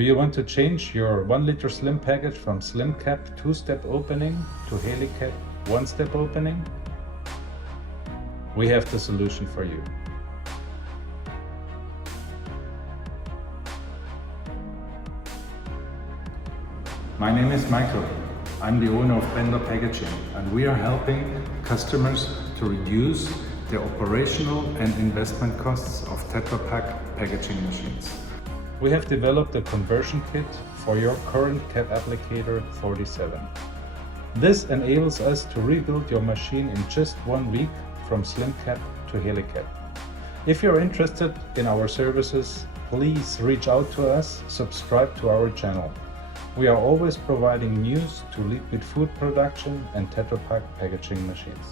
Do you want to change your 1 liter slim package from SlimCap 2-step opening to HeliCap 1-step opening? We have the solution for you. My name is Michael. I'm the owner of Bender Packaging, and we are helping customers to reduce the operational and investment costs of Tetra Pak packaging machines. We have developed a conversion kit for your current Cap Applicator 47. This enables us to rebuild your machine in just 1 week from SlimCap to HeliCap. If you're interested in our services, please reach out to us, subscribe to our channel. We are always providing news to liquid food production and Tetra Pak packaging machines.